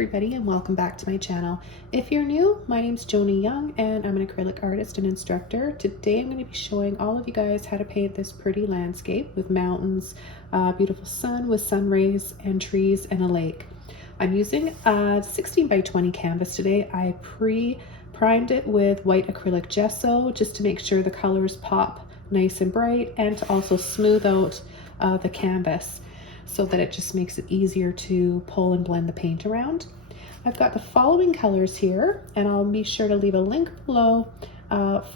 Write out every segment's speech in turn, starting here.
everybody, and welcome back to my channel. If you're new, my name's Joni Young and I'm an acrylic artist and instructor. Today I'm going to be showing all of you guys how to paint this pretty landscape with mountains, beautiful sun with sun rays and trees and a lake. I'm using a 16 by 20 canvas today. I primed it with white acrylic gesso just to make sure the colors pop nice and bright and to also smooth out the canvas, so that it just makes it easier to pull and blend the paint around. I've got the following colors here, and I'll be sure to leave a link below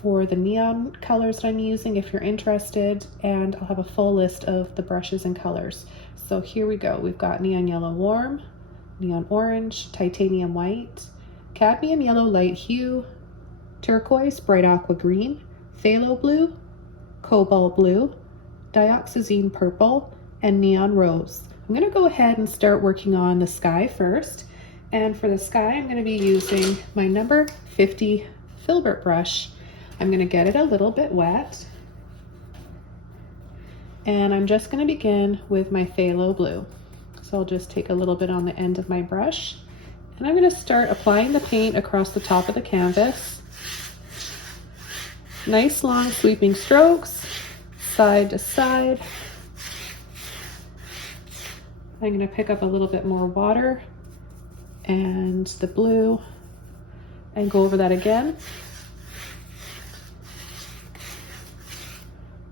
for the neon colors that I'm using if you're interested, and I'll have a full list of the brushes and colors. So here we go. We've got neon yellow warm, neon orange, titanium white, cadmium yellow light hue, turquoise bright aqua green, phthalo blue, cobalt blue, dioxazine purple, and neon rose. I'm going to go ahead and start working on the sky first. And for the sky, I'm going to be using my number 50 filbert brush. I'm going to get it a little bit wet. And I'm just going to begin with my phthalo blue. So I'll just take a little bit on the end of my brush. And I'm going to start applying the paint across the top of the canvas. Nice long sweeping strokes, side to side. I'm going to pick up a little bit more water and the blue and go over that again.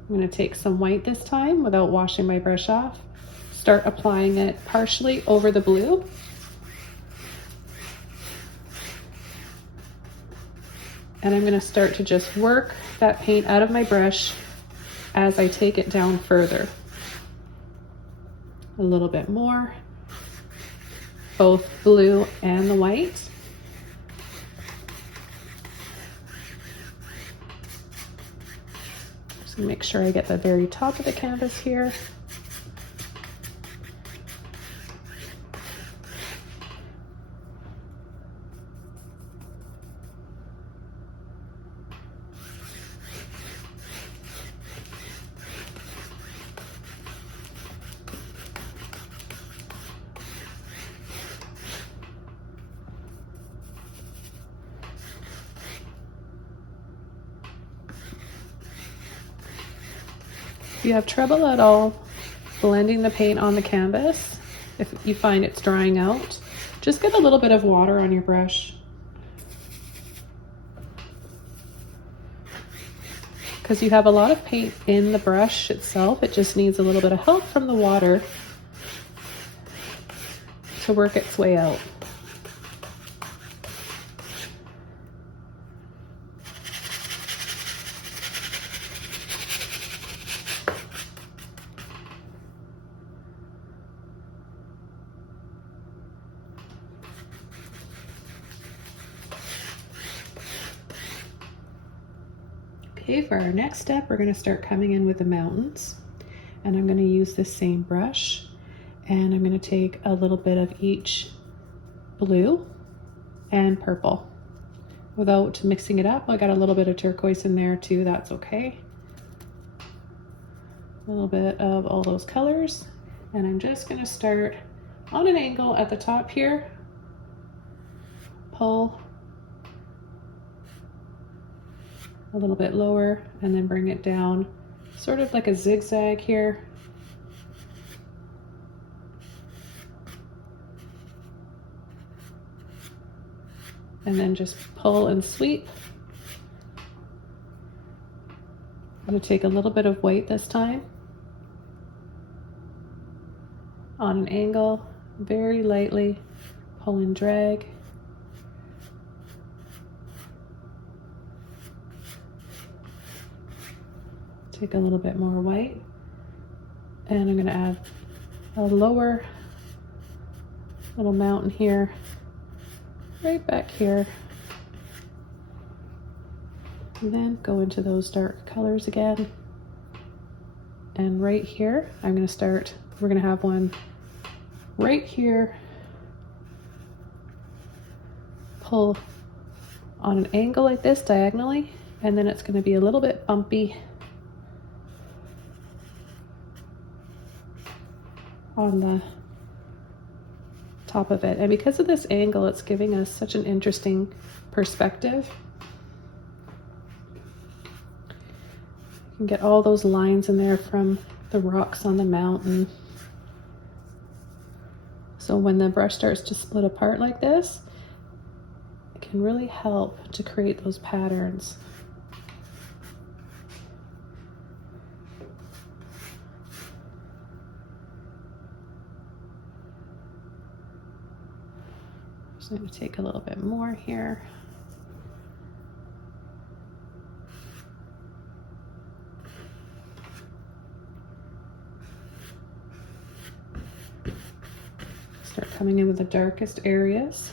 I'm going to take some white this time without washing my brush off. Start applying it partially over the blue. And I'm going to start to just work that paint out of my brush as I take it down further. A little bit more, both blue and the white. Just gonna make sure I get the very top of the canvas here. If you have trouble at all blending the paint on the canvas, if you find it's drying out, just get a little bit of water on your brush. Because you have a lot of paint in the brush itself, it just needs a little bit of help from the water to work its way out. Okay, for our next step, we're going to start coming in with the mountains, and I'm going to use this same brush, and I'm going to take a little bit of each blue and purple without mixing it up. I got a little bit of turquoise in there too, that's okay. A little bit of all those colors, and I'm just going to start on an angle at the top here, pull a little bit lower, and then bring it down sort of like a zigzag here. And then just pull and sweep. I'm going to take a little bit of white this time on an angle, very lightly pull and drag. Take a little bit more white, and I'm going to add a lower little mountain here, right back here, and then go into those dark colors again. And right here, I'm going to start, we're going to have one right here, pull on an angle like this diagonally, and then it's going to be a little bit bumpy on the top of it. And because of this angle, it's giving us such an interesting perspective. You can get all those lines in there from the rocks on the mountain. So when the brush starts to split apart like this, it can really help to create those patterns. I'm going to take a little bit more here. Start coming in with the darkest areas.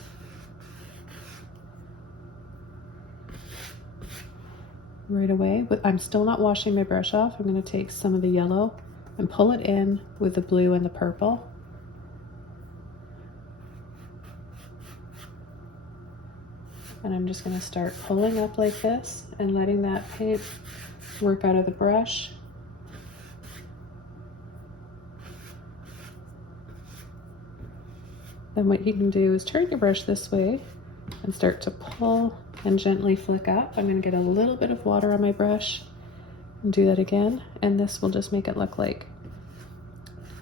Right away, but I'm still not washing my brush off. I'm going to take some of the yellow and pull it in with the blue and the purple. And I'm just going to start pulling up like this and letting that paint work out of the brush. Then what you can do is turn your brush this way and start to pull and gently flick up. I'm going to get a little bit of water on my brush and do that again. And this will just make it look like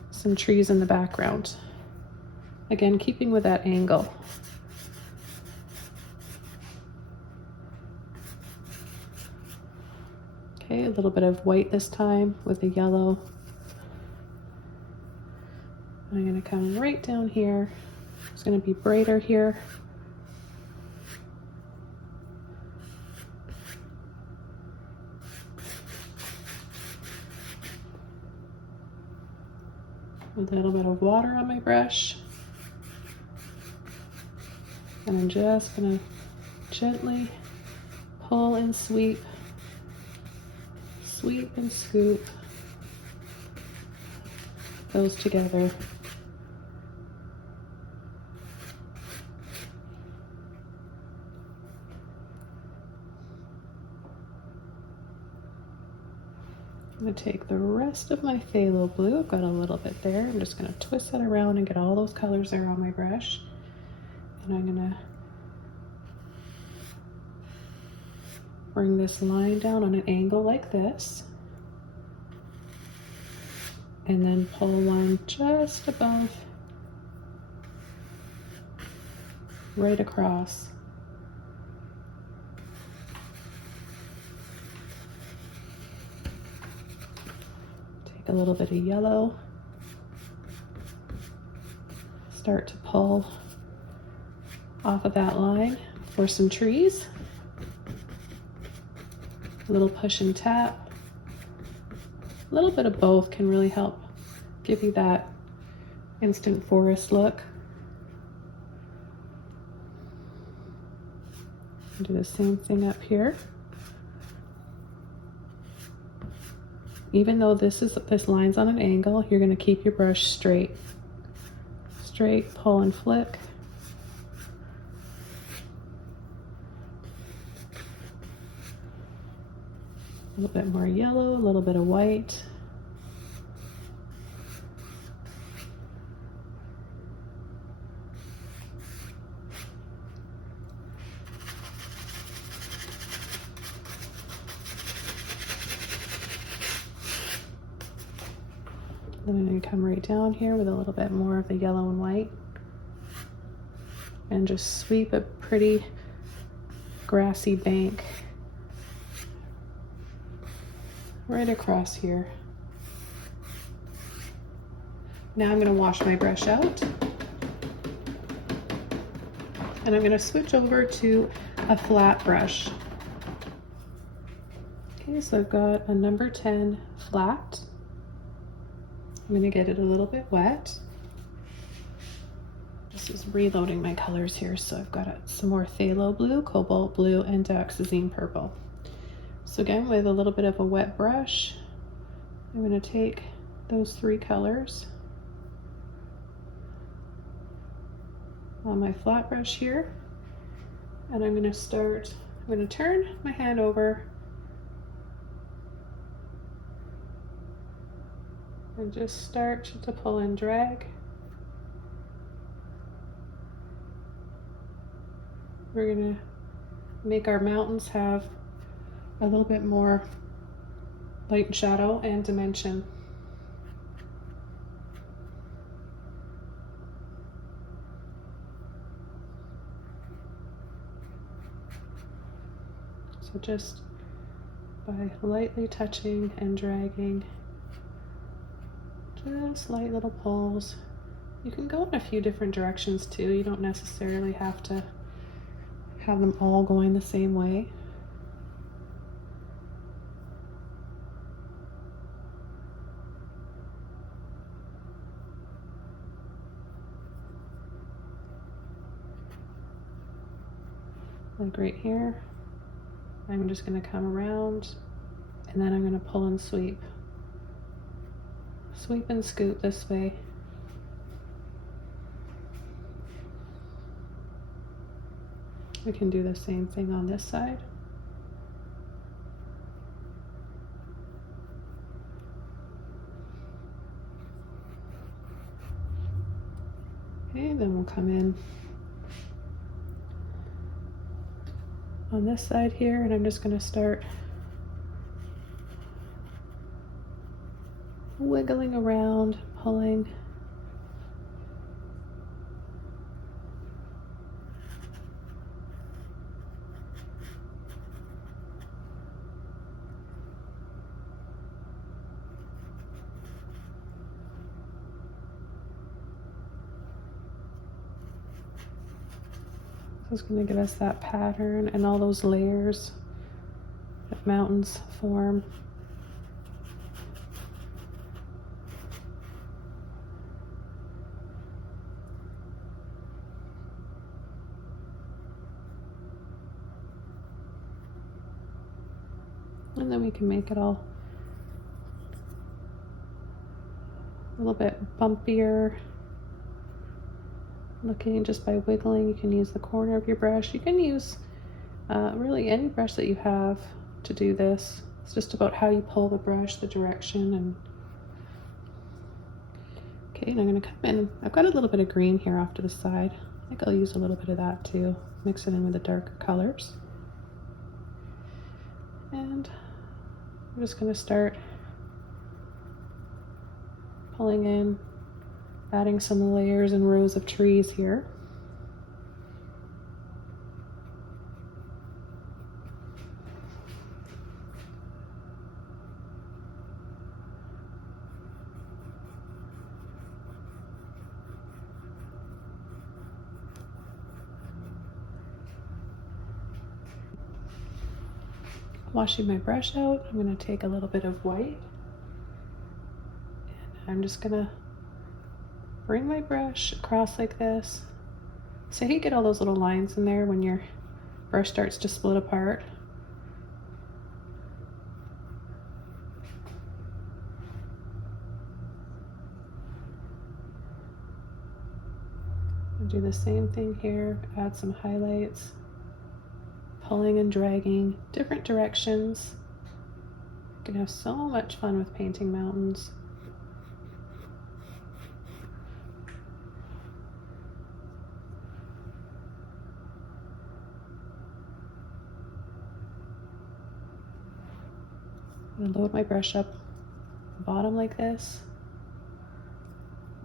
some trees in the background. Again, keeping with that angle. Okay, a little bit of white this time with the yellow. I'm going to come right down here. It's going to be brighter here. With a little bit of water on my brush. And I'm just going to gently pull and sweep. Sweep and scoop those together. I'm going to take the rest of my phthalo blue. I've got a little bit there. I'm just going to twist that around and get all those colors there on my brush. And I'm going to bring this line down on an angle like this. And then pull one just above, right across. Take a little bit of yellow. Start to pull off of that line for some trees. A little push and tap. A little bit of both can really help give you that instant forest look. Do the same thing up here. Even though this line's on an angle, you're going to keep your brush straight. Straight, pull and flick. A little bit more yellow, a little bit of white. Then I'm going to come right down here with a little bit more of the yellow and white. And just sweep a pretty grassy bank right across here. Now I'm going to wash my brush out. And I'm going to switch over to a flat brush. Okay, so I've got a number 10 flat. I'm going to get it a little bit wet. This is reloading my colors here, so I've got some more phthalo blue, cobalt blue, and dioxazine purple. So again, with a little bit of a wet brush, I'm going to take those three colors on my flat brush here, and I'm going to turn my hand over and just start to pull and drag. We're gonna make our mountains have a little bit more light and shadow and dimension. So just by lightly touching and dragging, just light little pulls. You can go in a few different directions too. You don't necessarily have to have them all going the same way. Like right here, I'm just going to come around and then I'm going to pull and sweep. Sweep and scoop this way. We can do the same thing on this side. Okay, then we'll come in on this side here, and I'm just going to start wiggling around, pulling. This is going to give us that pattern and all those layers that mountains form. And then we can make it all a little bit bumpier looking just by wiggling. You can use the corner of your brush. You can use really any brush that you have to do this. It's just about how you pull the brush, the direction, and okay, and I'm going to come in. I've got a little bit of green here off to the side. I think I'll use a little bit of that too. Mix it in with the darker colors. And I'm just going to start pulling in, adding some layers and rows of trees here. Washing my brush out, I'm going to take a little bit of white, and I'm just going to bring my brush across like this. So you get all those little lines in there when your brush starts to split apart. I'll do the same thing here, add some highlights, pulling and dragging, different directions. You can have so much fun with painting mountains. I'm going to load my brush up the bottom like this.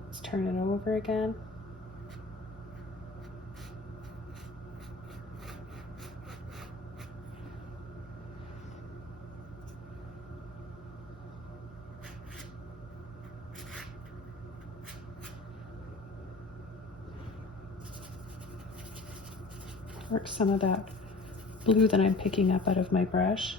Let's turn it over again. Work some of that blue that I'm picking up out of my brush.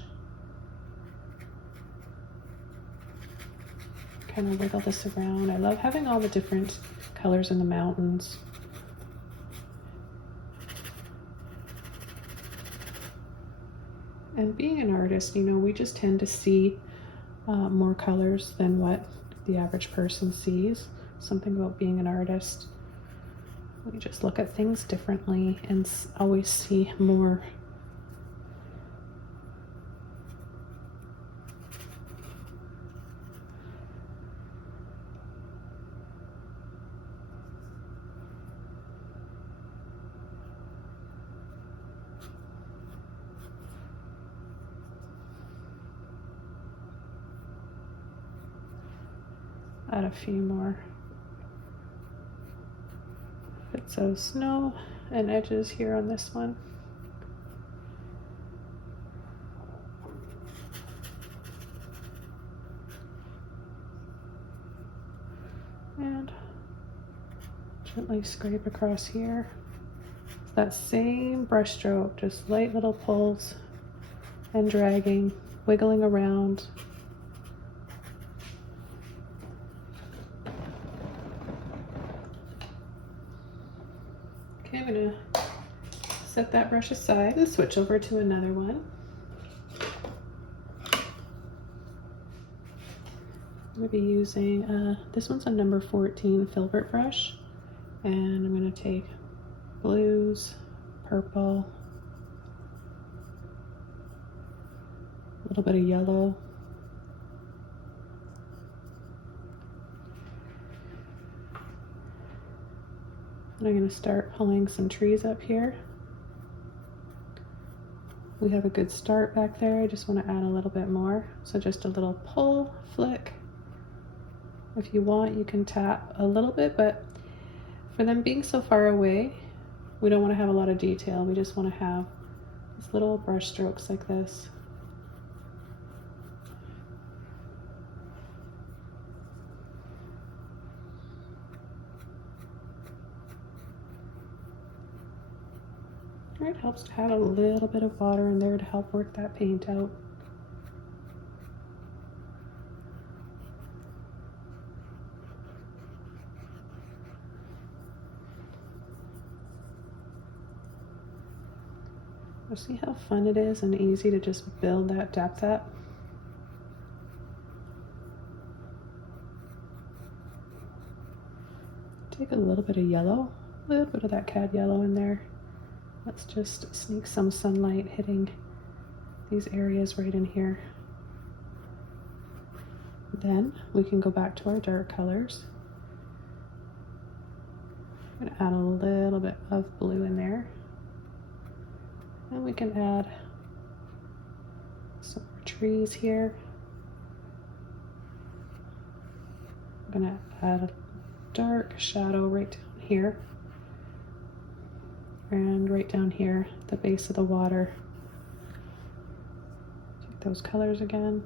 Kind of wiggle this around. I love having all the different colors in the mountains. And being an artist, you know, we just tend to see more colors than what the average person sees. Something about being an artist. We just look at things differently and always see more. add a few more bits of snow and edges here on this one. And gently scrape across here. That same brush stroke, just light little pulls and dragging, wiggling around. Okay, I'm gonna set that brush aside and switch over to another one. I'm gonna be using, this one's a number 14 filbert brush, and I'm gonna take blues, purple, a little bit of yellow, and I'm going to start pulling some trees up here. We have a good start back there. I just want to add a little bit more. So just a little pull, flick. If you want, you can tap a little bit, but for them being so far away, we don't want to have a lot of detail. We just want to have these little brush strokes like this. It helps to have a little bit of water in there to help work that paint out. See how fun it is and easy to just build that depth up? Take a little bit of yellow, a little bit of that cad yellow in there. Let's just sneak some sunlight hitting these areas right in here. Then we can go back to our dark colors. I'm going to add a little bit of blue in there. And we can add some more trees here. I'm going to add a dark shadow right down here. And right down here, the base of the water. Take those colors again.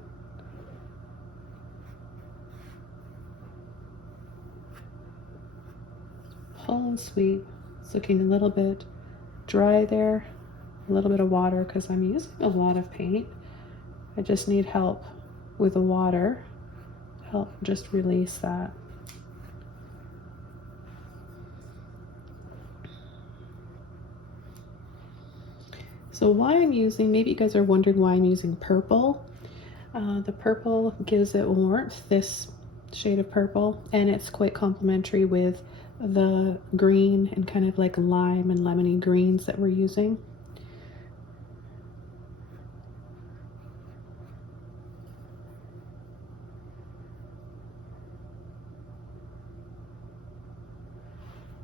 Pull and sweep. It's looking a little bit dry there. A little bit of water because I'm using a lot of paint. I just need help with the water to help just release that. So why I'm using, maybe you guys are wondering why I'm using purple. The purple gives it warmth, this shade of purple, and it's quite complementary with the green and kind of like lime and lemony greens that we're using.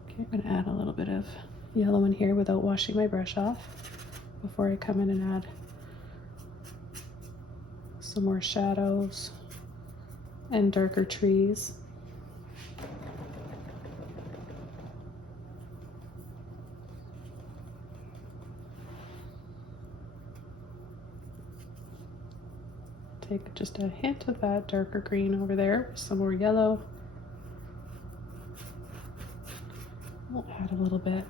Okay, I'm going to add a little bit of yellow in here without washing my brush off before I come in and add some more shadows and darker trees. Take just a hint of that darker green over there, some more yellow. We'll add a little bit.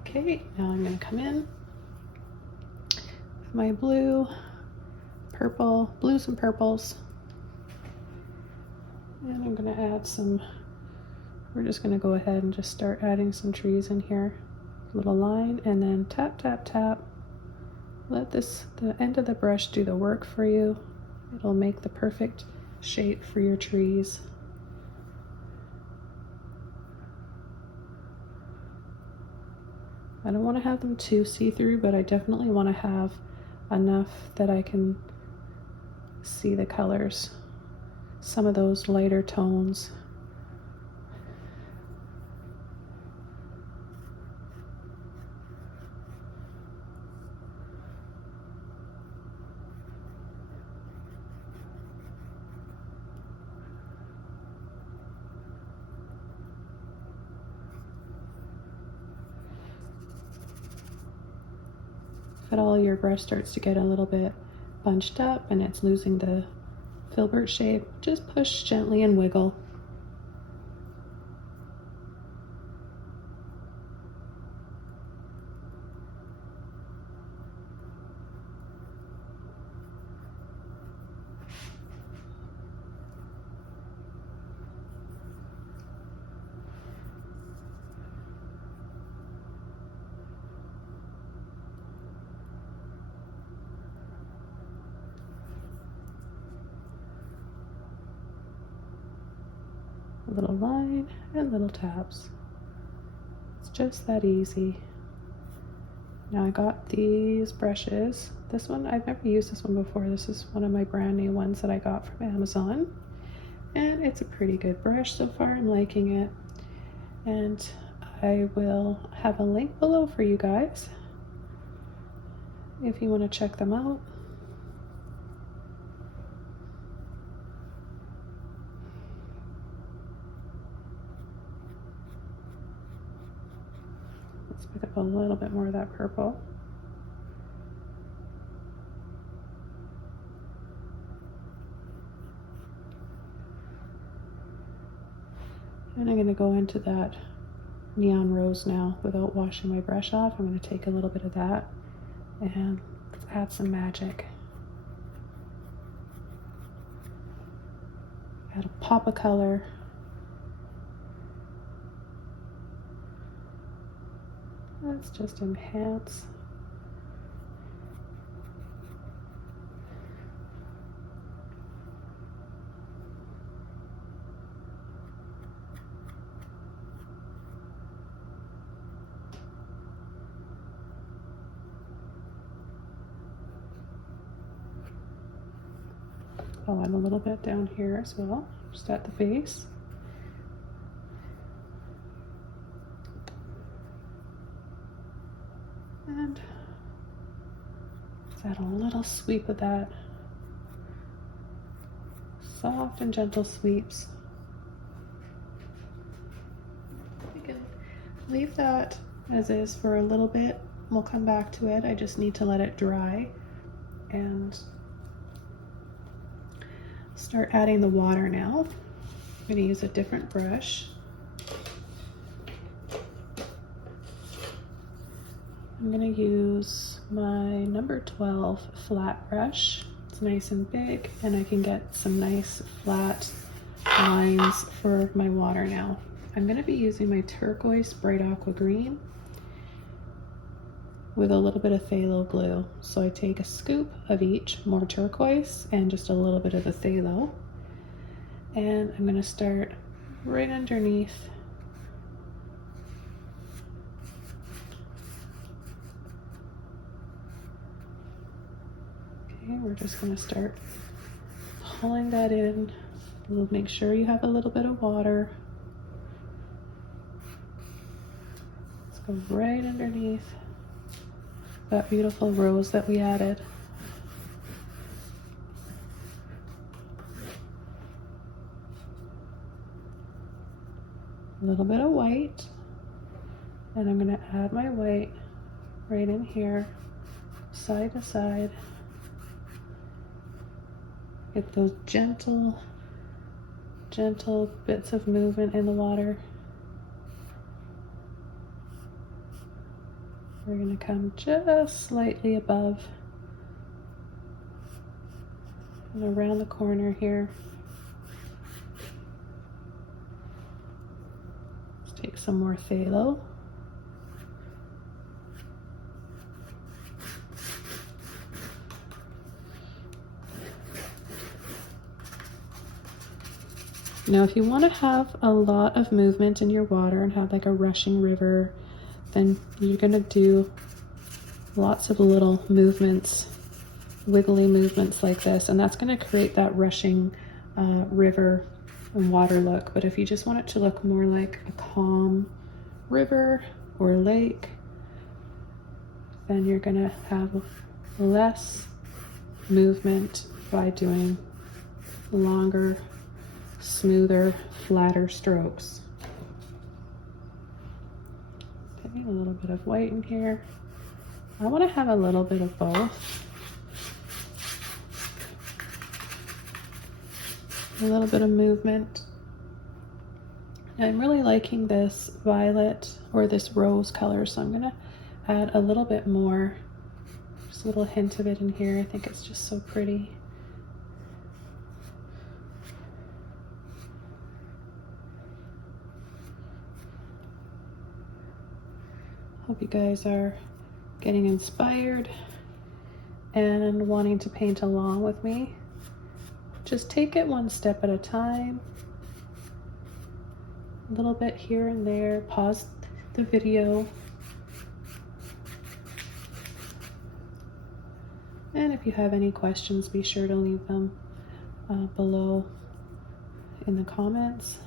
Okay, now I'm going to come in with my blue, purple, blues and purples. And I'm going to add some, we're just going to go ahead and just start adding some trees in here. Little line, and then tap, tap, tap. Let the end of the brush do the work for you. It'll make the perfect shape for your trees. I don't want to have them too see-through, but I definitely want to have enough that I can see the colors. Some of those lighter tones. at all your brush starts to get a little bit bunched up and it's losing the filbert shape, just push gently and wiggle. A little line and little tabs. It's just that easy. Now I got these brushes. This one, I've never used this one before. This is one of my brand new ones that I got from Amazon. And it's a pretty good brush so far. I'm liking it. And I will have a link below for you guys if you want to check them out. Let's pick up a little bit more of that purple. And I'm going to go into that neon rose now without washing my brush off. I'm going to take a little bit of that and add some magic. Add a pop of color. Let's just enhance. I'll add a little bit down here as well, just at the base. And let's add a little sweep of that. Soft and gentle sweeps. We can leave that as is for a little bit. We'll come back to it. I just need to let it dry and start adding the water now. I'm going to use a different brush. I'm going to use my number 12 flat brush. It's nice and big and I can get some nice flat lines for my water now. I'm going to be using my Turquoise bright aqua green with a little bit of phthalo glue. So I take a scoop of each, more turquoise and just a little bit of the phthalo. And I'm going to start right underneath okay, we're just going to start pulling that in. We'll make sure you have a little bit of water. Let's go right underneath that beautiful rose that we added. A little bit of white, and I'm going to add my white right in here, side to side. Get those gentle bits of movement in the water. We're going to come just slightly above and around the corner here. Let's take some more phthalo. Now, if you want to have a lot of movement in your water and have like a rushing river, then you're going to do lots of little movements, wiggly movements like this, and that's going to create that rushing river and water look. But if you just want it to look more like a calm river or lake, then you're going to have less movement by doing longer, smoother, flatter strokes. A little bit of white in here. I want to have a little bit of both. A little bit of movement. I'm really liking this violet or this rose color, so I'm going to add a little bit more. Just a little hint of it in here. I think it's just so pretty. Hope you guys are getting inspired and wanting to paint along with me. Just take it one step at a time. A little bit here and there. Pause the video. And if you have any questions, be sure to leave them below in the comments.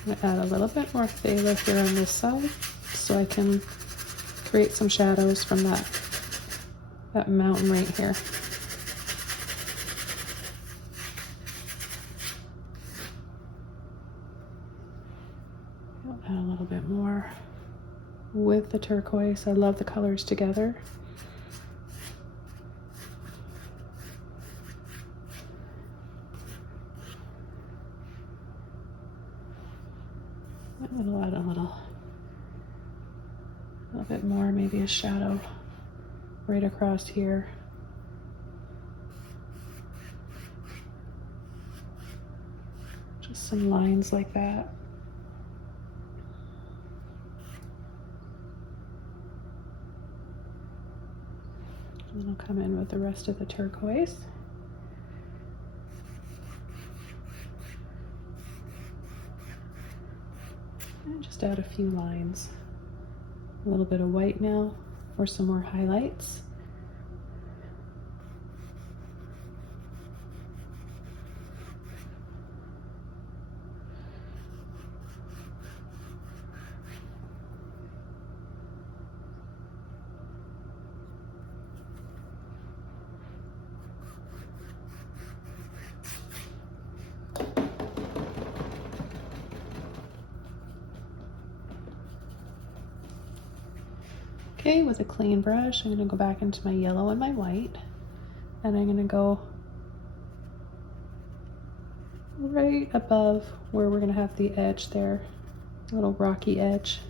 I'm going to add a little bit more phthalo here on this side so I can create some shadows from that mountain right here. I'll add a little bit more with the turquoise. I love the colors together. I'll add a little bit more, maybe a shadow right across here. Just some lines like that. And then I'll come in with the rest of the turquoise. And just add a few lines. A little bit of white now for some more highlights. Okay, with a clean brush, I'm going to go back into my yellow and my white, and I'm going to go right above where we're going to have the edge there, a little rocky edge.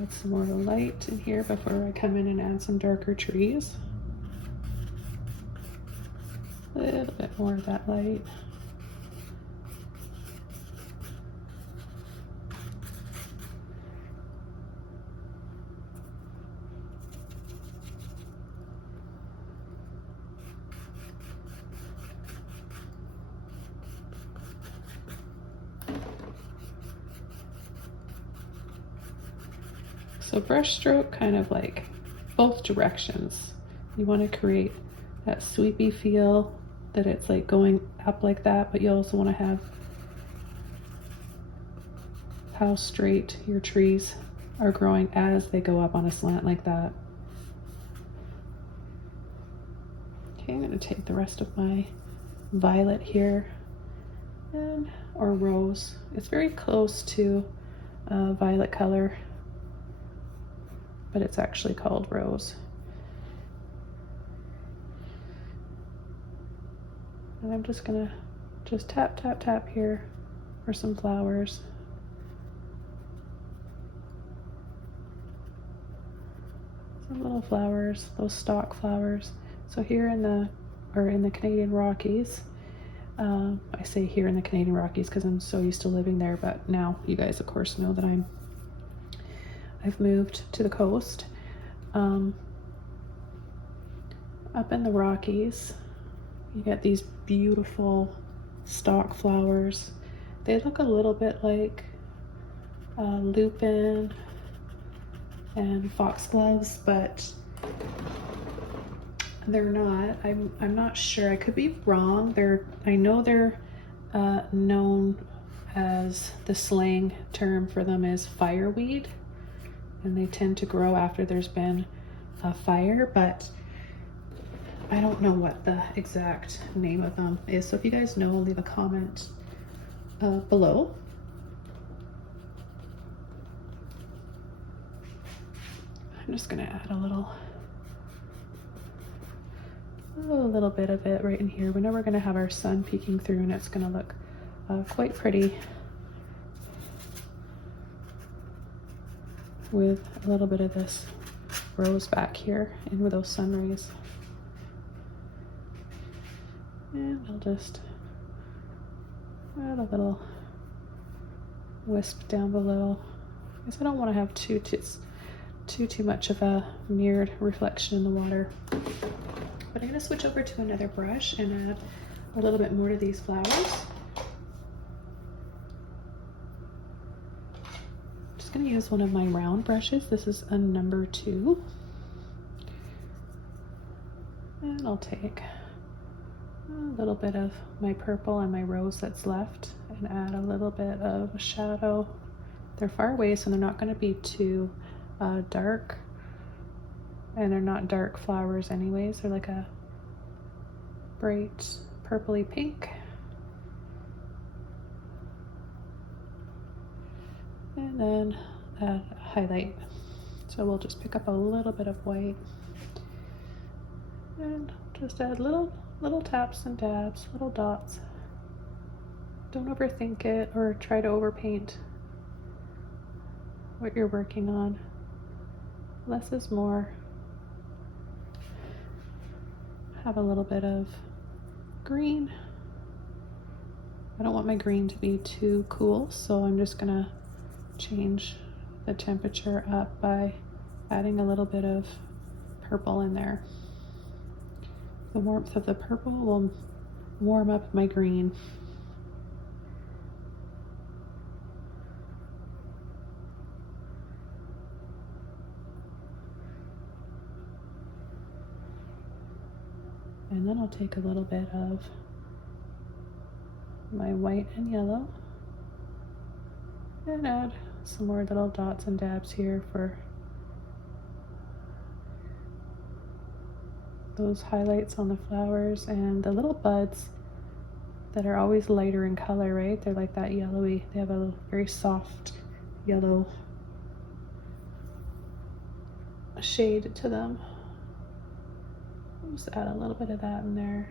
Add some more light in here before I come in and add some darker trees. A little bit more of that light. So brush stroke kind of like both directions. You want to create that sweepy feel that it's like going up like that, but you also want to have how straight your trees are growing as they go up on a slant like that. Okay, I'm going to take the rest of my violet here or rose. It's very close to violet color, but it's actually called rose. And I'm just gonna tap, tap, tap here for some flowers. Some little flowers, those stalk flowers. So here in the Canadian Rockies, I say here in the Canadian Rockies because I'm so used to living there, but now you guys of course know that I'm I've moved to the coast. Up in the Rockies, you get these beautiful stalk flowers. They look a little bit like lupin and foxgloves, but they're not. I'm not sure. I could be wrong. I know they're known as, the slang term for them is fireweed, and they tend to grow after there's been a fire, but I don't know what the exact name of them is. So if you guys know, leave a comment below. I'm just gonna add a little bit of it right in here. We know we're gonna have our sun peeking through, and it's gonna look quite pretty with a little bit of this rose back here and with those sun rays. And I'll just add a little wisp down below, because I don't want to have too much of a mirrored reflection in the water. But I'm going to switch over to another brush and add a little bit more to these flowers. I'm just going to use one of my round brushes. This is a number 2. And I'll take a little bit of my purple and my rose that's left and add a little bit of shadow. They're far away, so they're not going to be too dark, and they're not dark flowers anyways. They're like a bright purpley pink. And then add a highlight. So we'll just pick up a little bit of white and just add little taps and dabs, little dots. Don't overthink it or try to overpaint what you're working on. Less is more. Have a little bit of green. I don't want my green to be too cool, so I'm just gonna change the temperature up by adding a little bit of purple in there. The warmth of the purple will warm up my green. And then I'll take a little bit of my white and yellow and add some more little dots and dabs here for those highlights on the flowers and the little buds that are always lighter in color, right? They're like that yellowy, they have a very soft yellow shade to them. I'll just add a little bit of that in there.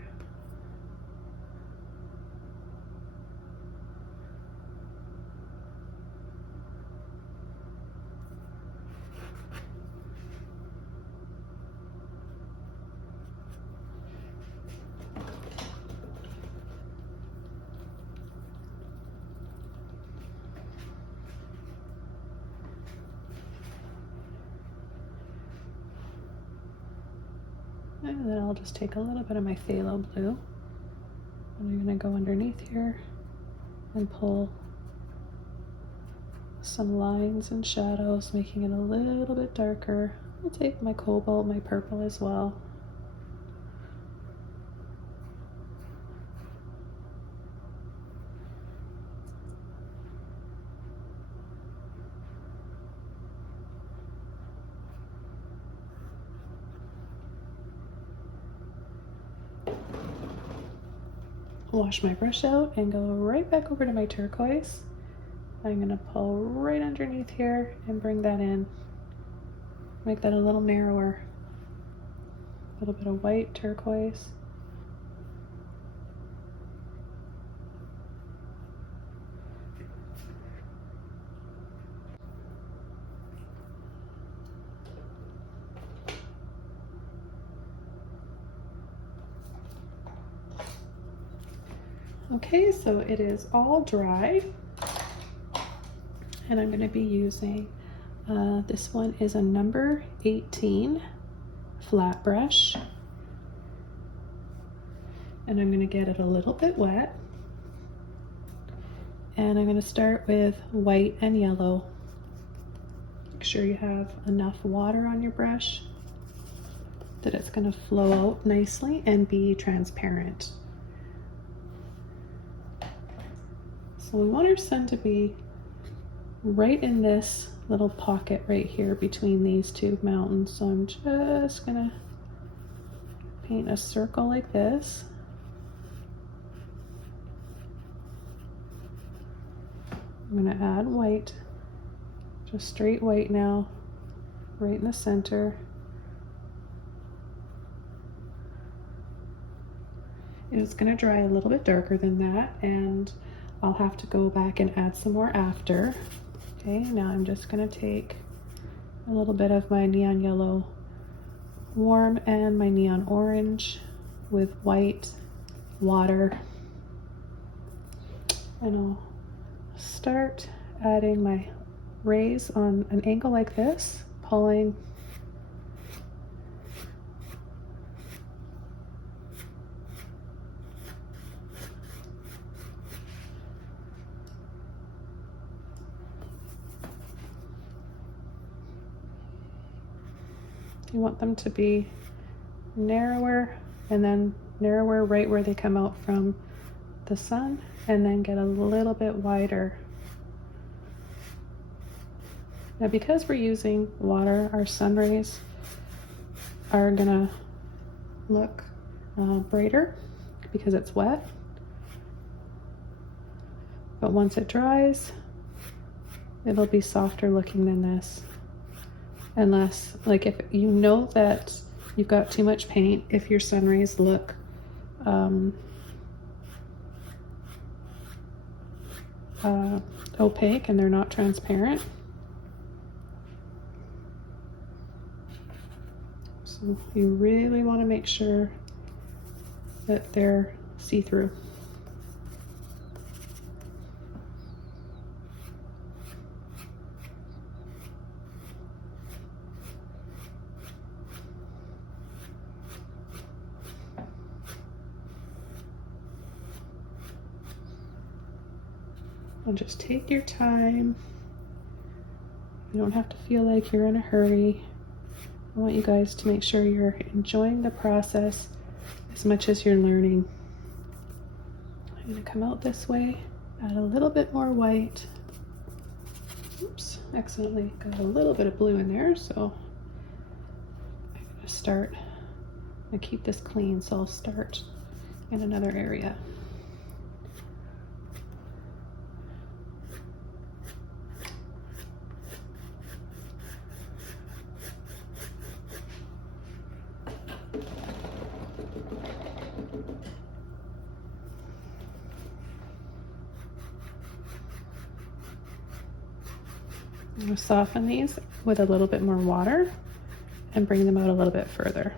And then I'll just take a little bit of my phthalo blue, and I'm going to go underneath here and pull some lines and shadows, making it a little bit darker. I'll take my cobalt, my purple as well. Wash my brush out and go right back over to my turquoise. I'm going to pull right underneath here and bring that in. Make that a little narrower. A little bit of white turquoise. Okay, so it is all dry, and I'm going to be using This one is a number 18 flat brush. And I'm going to get it a little bit wet. And I'm going to start with white and yellow. Make sure you have enough water on your brush that it's going to flow out nicely and be transparent. So we want our sun to be right in this little pocket right here between these two mountains. So I'm just going to paint a circle like this. I'm going to add white, just straight white now, right in the center. It's going to dry a little bit darker than that, and I'll have to go back and add some more after. Okay, now I'm just going to take a little bit of my neon yellow warm and my neon orange with white, water, and I'll start adding my rays on an angle like this, pulling you want them to be narrower and then narrower right where they come out from the sun, and then get a little bit wider. Now because we're using water, our sun rays are gonna look brighter because it's wet. But once it dries, it'll be softer looking than this. Unless, like, if you know that you've got too much paint, if your sun rays look opaque and they're not transparent. So you really want to make sure that they're see-through. And just take your time. You don't have to feel like you're in a hurry. I want you guys to make sure you're enjoying the process as much as you're learning. I'm going to come out this way, add a little bit more white. Oops, accidentally got a little bit of blue in there, so I'm going to start. I'm going to keep this clean, so I'll start in another area. I'm going to soften these with a little bit more water and bring them out a little bit further.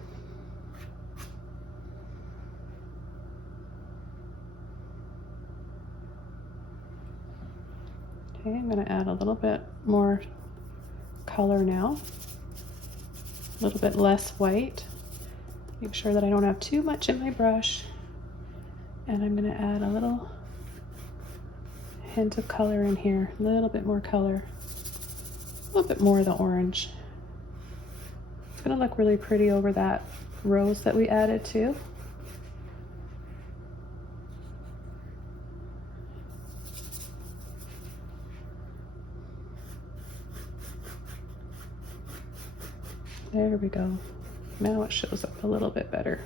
Okay, I'm going to add a little bit more color now, a little bit less white. Make sure that I don't have too much in my brush. And I'm going to add a little hint of color in here, a little bit more color. A little bit more of the orange. It's going to look really pretty over that rose that we added too. There we go. Now it shows up a little bit better.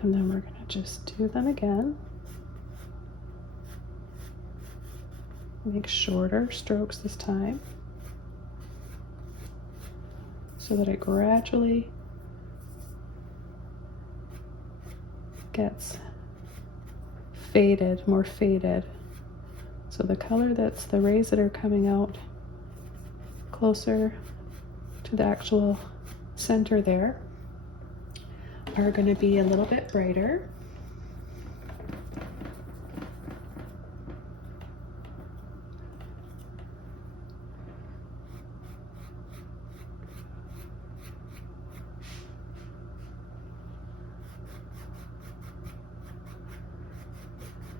And then we're going to just do them again. Make shorter strokes this time so that it gradually gets faded, more faded. So the color that's the rays that are coming out closer to the actual center there are going to be a little bit brighter.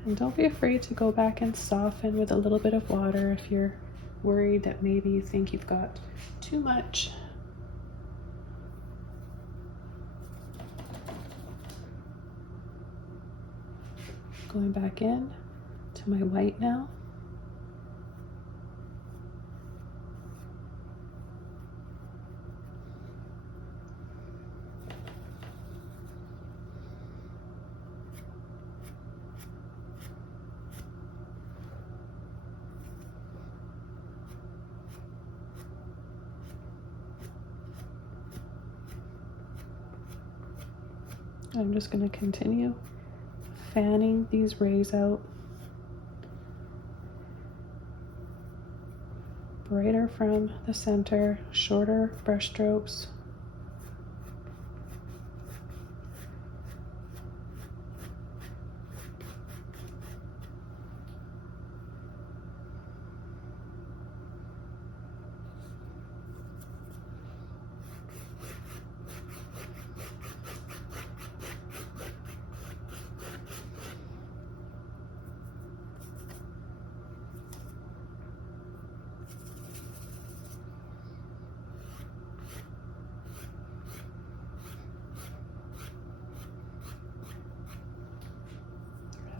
And don't be afraid to go back and soften with a little bit of water if you're worried that maybe you think you've got too much. Going back in to my white now. I'm just going to continue fanning these rays out. Brighter from the center, shorter brush strokes.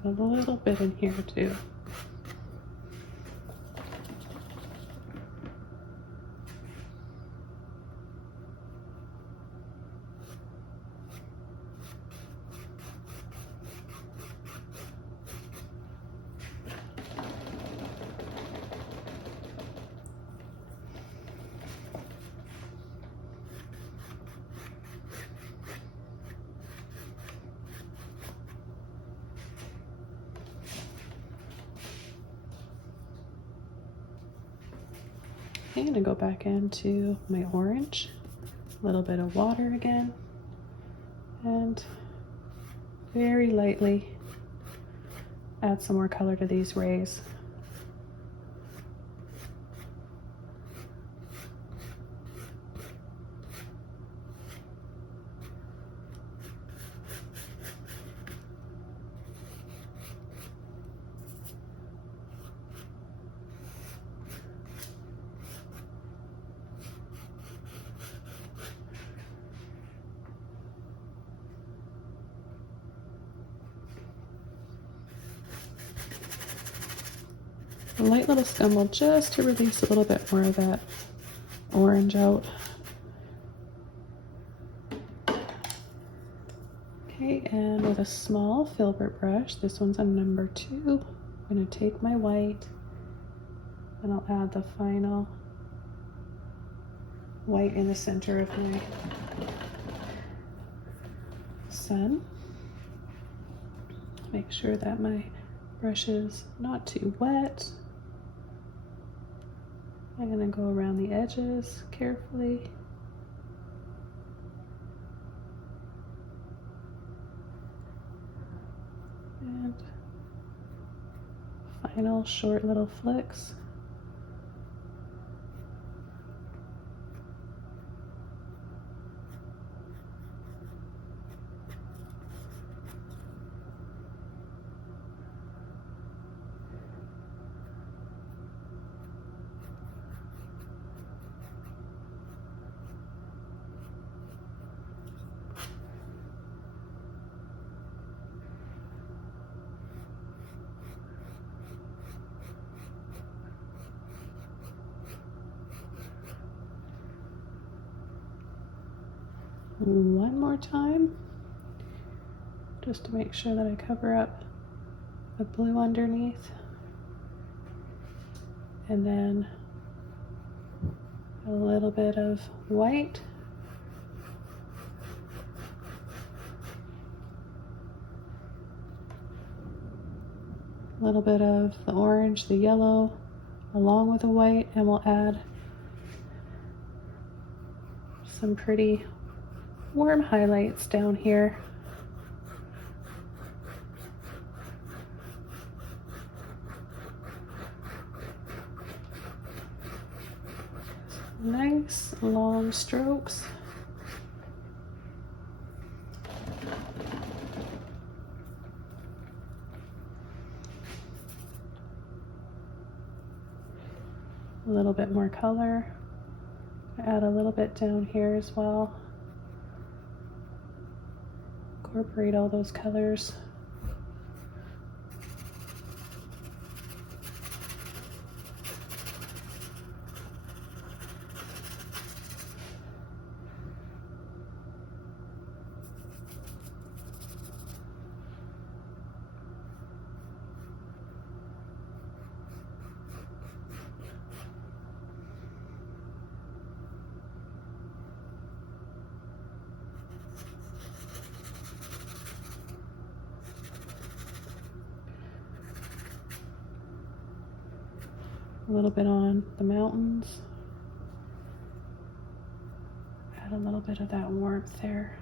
A little bit in here too. I'm going to go back into my orange, a little bit of water again, and very lightly add some more color to these rays. A light little scumble just to release a little bit more of that orange out. Okay, and with a small filbert brush, this one's on number 2, I'm going to take my white and I'll add the final white in the center of my sun. Make sure that my brush is not too wet. I'm going to go around the edges carefully. And final short little flicks. One more time, just to make sure that I cover up the blue underneath. And then a little bit of white. A little bit of the orange, the yellow, along with the white, and we'll add some pretty warm highlights down here. Nice long strokes. A little bit more color. Add a little bit down here as well. Incorporate all those colors. A little bit on the mountains. Add a little bit of that warmth there.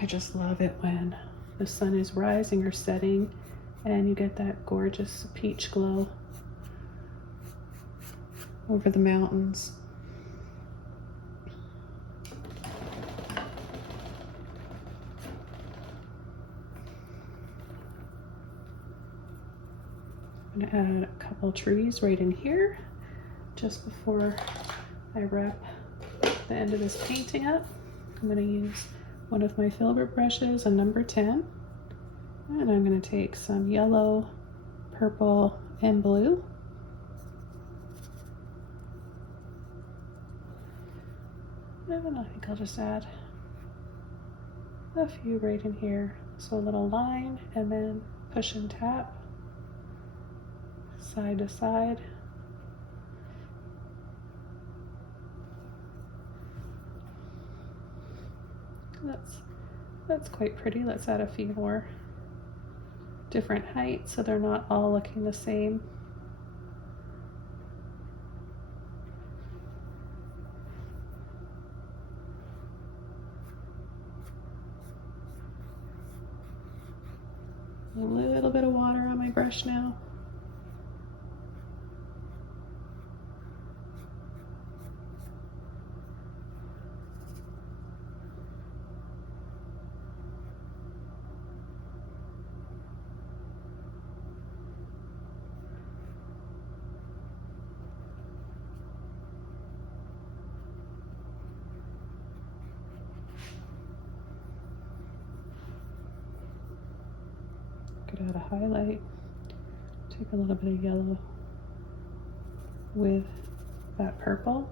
I just love it when the sun is rising or setting and you get that gorgeous peach glow over the mountains. I'm going to add a couple trees right in here just before I wrap the end of this painting up. I'm going to use one of my filbert brushes, a number 10, and I'm going to take some yellow, purple, and blue. And I think I'll just add a few right in here. So a little line and then push and tap side to side. That's quite pretty. Let's add a few more different heights so they're not all looking the same. A little bit of water on my brush now. Could add a highlight, take a little bit of yellow with that purple.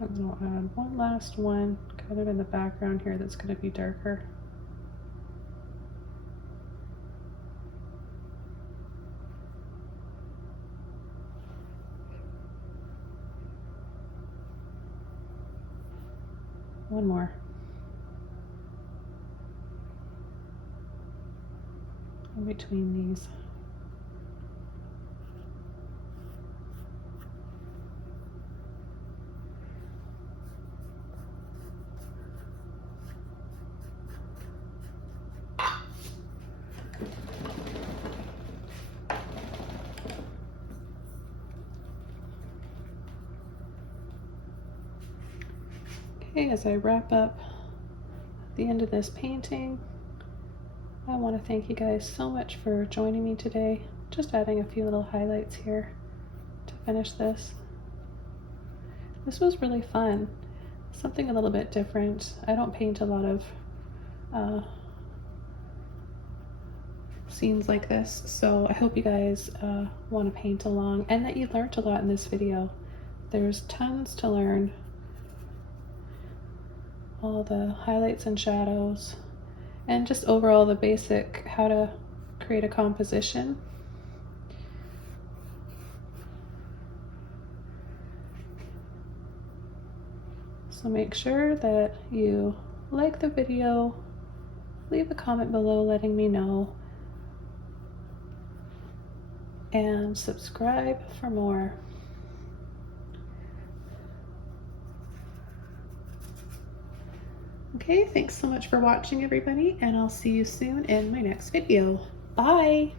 And I'll add one last one kind of in the background here that's going to be darker. One more. In between these. Okay, as I wrap up the end of this painting, I want to thank you guys so much for joining me today. Just adding a few little highlights here to finish this. This was really fun. Something a little bit different. I don't paint a lot of scenes like this, so I hope you guys want to paint along and that you learned a lot in this video. There's tons to learn. All the highlights and shadows, and just overall the basic how to create a composition. So make sure that you like the video, leave a comment below letting me know, and subscribe for more. Okay, thanks so much for watching, everybody, and I'll see you soon in my next video. Bye!